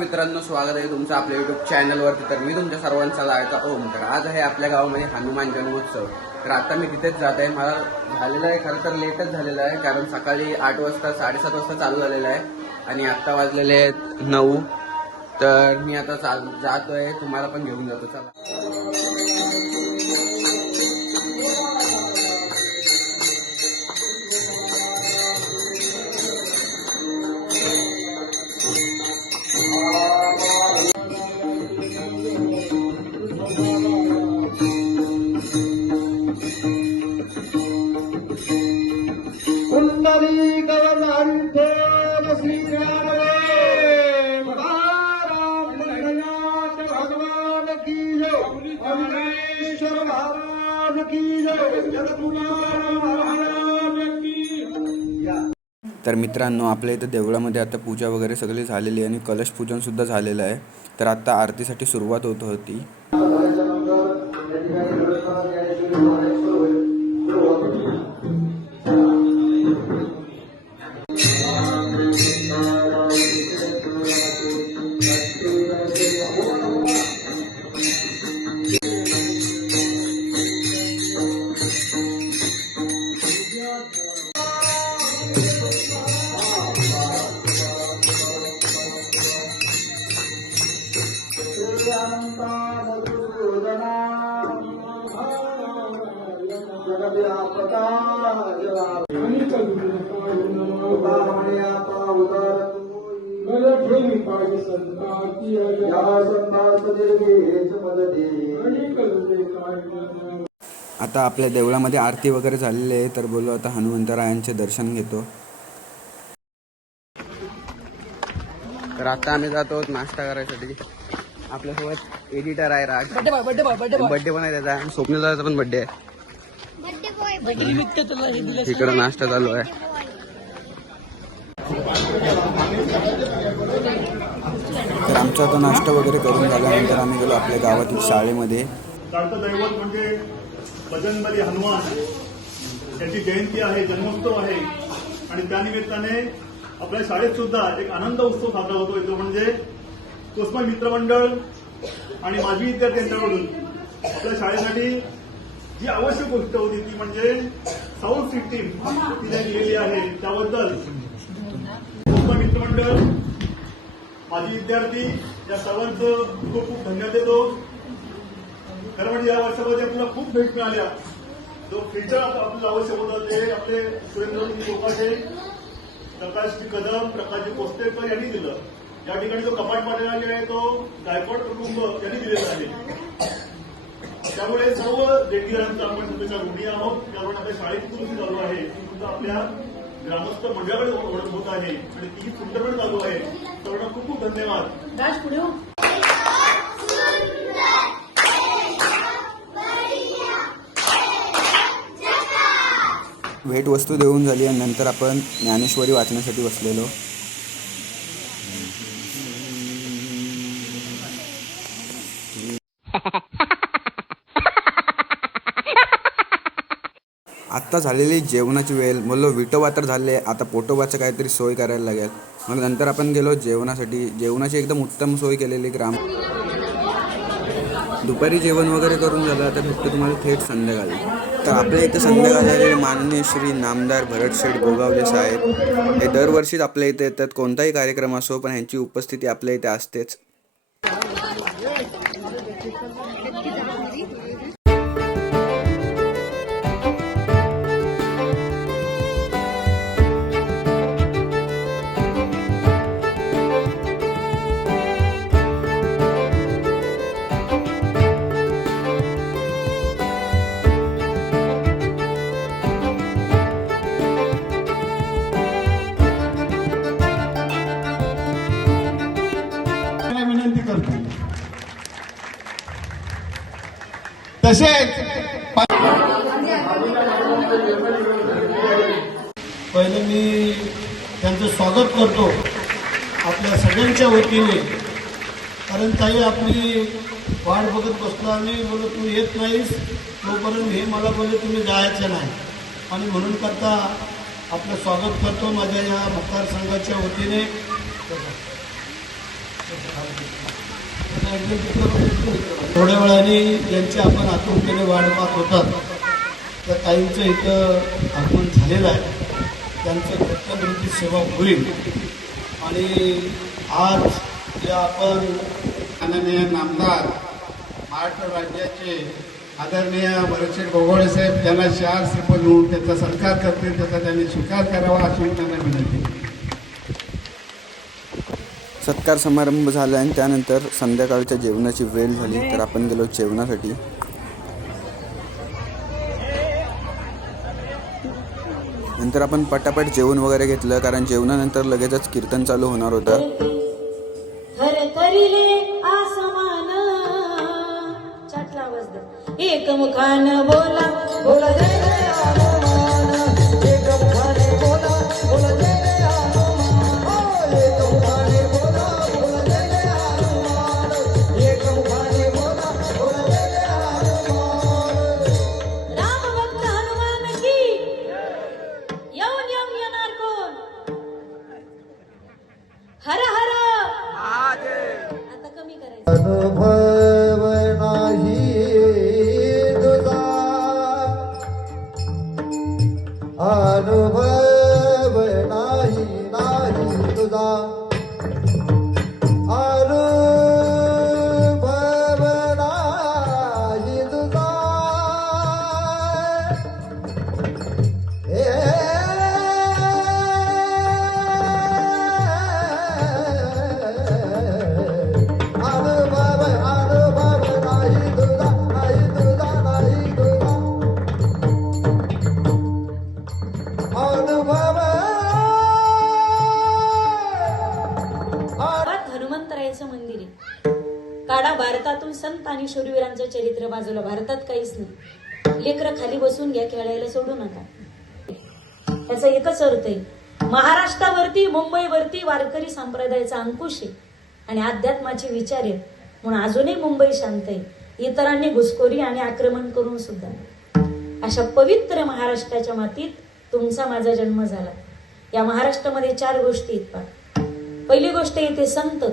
मित्रांनो, स्वागत आहे तुमचं आपल्या युट्यूब चॅनलवरती। तर मी तुमच्या सर्वांचा लाडका ओम। तर आज आहे आपल्या गावामध्ये हनुमान जन्मोत्सव। तर आता मी तिथेच जात आहे। मला झालेलं आहे, खरं तर लेटच झालेलं आहे, कारण सकाळी 8 वाजता 7:30 वाजता चालू झालेलं आहे आणि आत्ता वाजलेले आहेत 9। तर मी आता जातोय, तुम्हाला पण घेऊन जातो, चला। तर मित्रांनो, आपल्या इथं देवळामध्ये आता पूजा वगैरे सगळी झालेली आहे आणि कलश पूजन सुद्धा झालेलं आहे। तर आता आरतीसाठी सुरुवात होत होती। आता आपल्या देवळामध्ये आरती वगैरे झालेली आहे। तर बोलू आता हनुमंतरायांचे दर्शन घेतो। तर आता आम्ही जातो नाश्ता करायसाठी। आपल्यासोबत एडिटर आहे राज, बर्थडे पण आहे त्याचा, स्वप्नीलचा पण बर्थडे आहे। इकडे नाश्ता चालू आहे। तर आमचा आता नाश्ता वगैरे करून झाल्यानंतर आम्ही गेलो आपल्या गावातील शाळेमध्ये। दैवत म्हणजे भजनबली हनुमान, त्याची जयंती आहे, जन्मोत्सव आहे आणि त्यानिमित्ताने आपल्या शाळेत सुद्धा एक आनंद उत्सव साजरा होतो। तो म्हणजे कोस्मा मित्रमंडळ आणि माजी विद्यार्थी यांच्याकडून आपल्या शाळेसाठी जी आवश्यक गोष्ट होती ती म्हणजे साऊंड सिस्टीम तिने दिलेली आहे। त्याबद्दल कोस्मा मित्रमंडळ, माजी विद्यार्थी या सर्वांचं खूप खूप धन्यवाद देतो। खरं म्हणजे या वर्षामध्ये आपल्याला खूप भेट मिळाल्या। जो फीचर आपल्याला आवश्यक होतं ते आपले सुरेंद्र कोकाटे, प्रकाशजी कदम, प्रकाशजी पोस्तेकर यांनी दिलं। या ठिकाणी जो कपाट पाडलेला आहे तो गायकवाड कुटुंब यांनी दिलेला आहे। त्यामुळे सर्व देणगीदारांचा आपण सध्याच्या ऋणी आहोत। त्यामुळे आपल्या शाळेची दुरुस्ती चालू आहे, ती सुद्धा आपल्या ग्रामस्थ मंडळाकडे ओळख होत आहे आणि ती सुंदरपणे चालू आहे। सर्वांना खूप खूप धन्यवाद। भेटवस्तू देऊन झाली आणि नंतर आपण ज्ञानेश्वरी वाचण्यासाठी बसलेलो। आत्ता झालेली जेवणाची वेळ, बोललो विठोबा तर झाले, आता पोटोबाचं काहीतरी सोय करायला लागेल। मग नंतर आपण गेलो जेवणासाठी। जेवणाची एकदम उत्तम सोय केलेली ग्राम। दुपारी जेवण वगैरे करून झालं, आता भेटतो तुम्हाला थेट संध्याकाळी। तर आपल्या इथे संध्याकाळी माननीय श्री नामदार भरतशेठ गोगावले साहेब हे दरवर्षीच आपल्या इथे येतात। कोणताही कार्यक्रम असो पण ह्यांची उपस्थिती आपल्या इथे असतेच। तसेच पहिले मी त्यांचं स्वागत करतो आपल्या सगळ्यांच्या वतीने, कारण ताई आपली वाट बघत बसलो आम्ही। बोललो तू येत नाहीस तोपर्यंत हे मला बोलले तुम्ही जायचं नाही, आणि म्हणून करता आपलं स्वागत करतो माझ्या या मतदारसंघाच्या वतीने। थोड्या वेळाने ज्यांची आपण आतुरतेने वाट पाहत होतात त्या ताईंचं इथं आगमन झालेलं आहे. त्यांचं भक्तवृत्ती सेवा होईल. आणि आज जे आपण माननीय नामदार महाराष्ट्र राज्याचे आदरणीय भरतशेठ गोगावले साहेब त्यांना 4 श्रीफळ देऊन त्याचा सत्कार करतील, त्याचा त्यांनी स्वीकार करावा अशी मी त्यांना विनंती. सत्कार समारंभ झाला आणि त्यानंतर संध्याकाळच्या जेवणाची वेळ झाली, तर आपण गेलो जेवणासाठी. नंतर आपण पटापट जेवण वगैरे घेतलं, कारण जेवणानंतर लगेचच कीर्तन चालू होणार होतं. चाटला आवाज दे. एक मुखान बोला बोला जय जय हनुमान. एक मुखाने बोला बोला जय जय हनुमान. एक मुखाने बोला बोला जय जय हनुमान. एक मुखाने बोला बोला जय जय हनुमान. राम भक्त हनुमान की येऊन येणार कोण? हर हर आता कमी करायचं. अनुभव नाही तुझा, अनुभव नाही तुझा, अनुभव नाही तुझा. हनुमंतरायाचं मंदिर आहे. काढा भारतातून संत आणि शूरवीरांचं चरित्र बाजूला, भारतात काहीच नाही. लेकरं खाली बसून घ्या, खेळायला सोडू नका. याचा एकच अर्थ आहे, महाराष्ट्रावरती मुंबईवरती वारकरी संप्रदायाचा अंकुश आहे आणि अध्यात्माचे विचार आहेत, म्हणून अजूनही मुंबई शांत आहे. इतरांनी घुसखोरी आणि आक्रमण करून सुद्धा. अशा पवित्र महाराष्ट्राच्या मातीत तुमचा माझा जन्म झाला. या महाराष्ट्रामध्ये 4 गोष्टी आहेत. पहिली गोष्ट येते संत,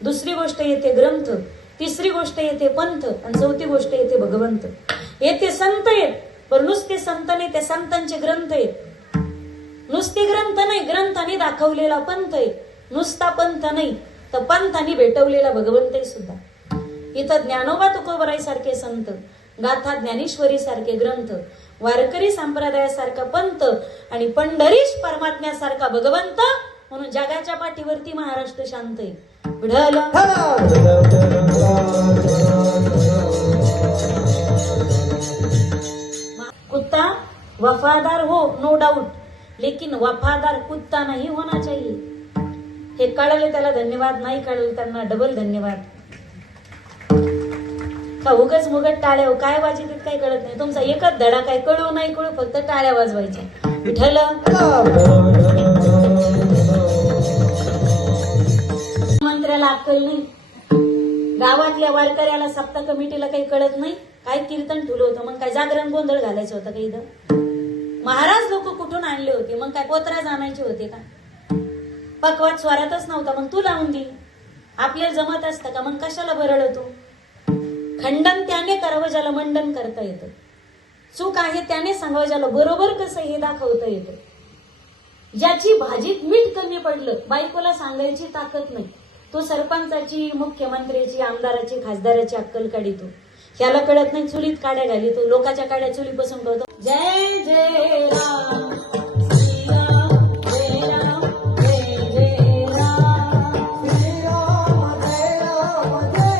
दुसरी गोष्ट येते ग्रंथ, तिसरी गोष्ट येते पंथ आणि चौथी गोष्ट येते भगवंत. येते संत आहेत, पण नुसते संत नाही, त्या संतांचे ग्रंथ आहेत. नुसते ग्रंथ नाही, ग्रंथाने दाखवलेला पंथ आहे. नुसता पंथ नाही, तर पंथाने भेटवलेला भगवंत आहे सुद्धा. इथं ज्ञानोबा तुकोबराय सारखे संत, गाथा ज्ञानेश्वरी सारखे ग्रंथ, वारकरी संप्रदायासारखा पंथ आणि पंढरीश परमात्म्यासारखा भगवंत. म्हणून जगाच्या पाठीवरती महाराष्ट्र शांत आहे. विढल कुत्ता वफादार हो, नो डाउट, लेकिन वफादार कुत्ता नहीं होना चाहिए. हे कळले त्याला धन्यवाद, नाही कळले त्यांना डबल धन्यवाद. का उगच मुगत टाळ्या हो, काय वाजवतात काही कळत नाही. तुमचा एकच धडा, काय कळू नाही कळू, फक्त टाळ्या वाजवायच्या. विठ्ठल मंत्र्याला अक्कल नाही, गावातल्या वारकऱ्याला सप्ताह कमिटीला काही कळत नाही. काय कीर्तन ठेवलं होतं, मग काय जागरण गोंधळ घालायचं होतं का इथं? महाराज लोक कुठून आणले होते, मग काय पोतराज आणायचे होते का? पकवात स्वरातच नव्हता, मग तू लावून दे. आपल्याला जमत असतं का, मग कशाला बरळ तू? खंडन त्याने करावं ज्याला मंडन करता येतं. चूक आहे त्याने सांगावं ज्याला बरोबर कसं हे दाखवता येतं. ज्याची भाजीत मीठ कमी पडलं, बायकोला सांगायची ताकद नाही, तो सरपंचाची, मुख्यमंत्र्याची, आमदाराची, खासदाराची अक्कल काढितो. ह्याला कळत नाही, चुलीत काड्या घालितो, लोकांच्या काड्या चुलीपासून कळतो. जय जय राम श्री राम, जय राम जय जय राम, श्री राम जय राम जय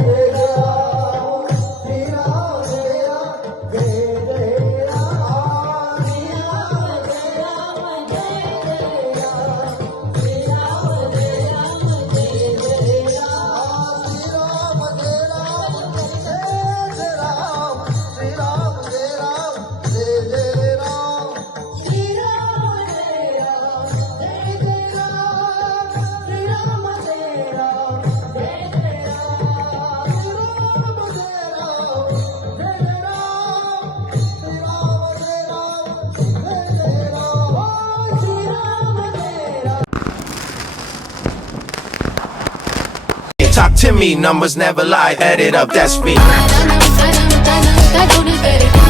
जय राम, श्री राम जय राम जय जय राम, श्री राम जय राम जय जय राम, श्री राम जय राम जय जय राम, श्री राम जय राम जय जय राम, श्री राम जय राम जय जय Ram. Timmy, numbers never lie, add it up, that's me. I go to get it.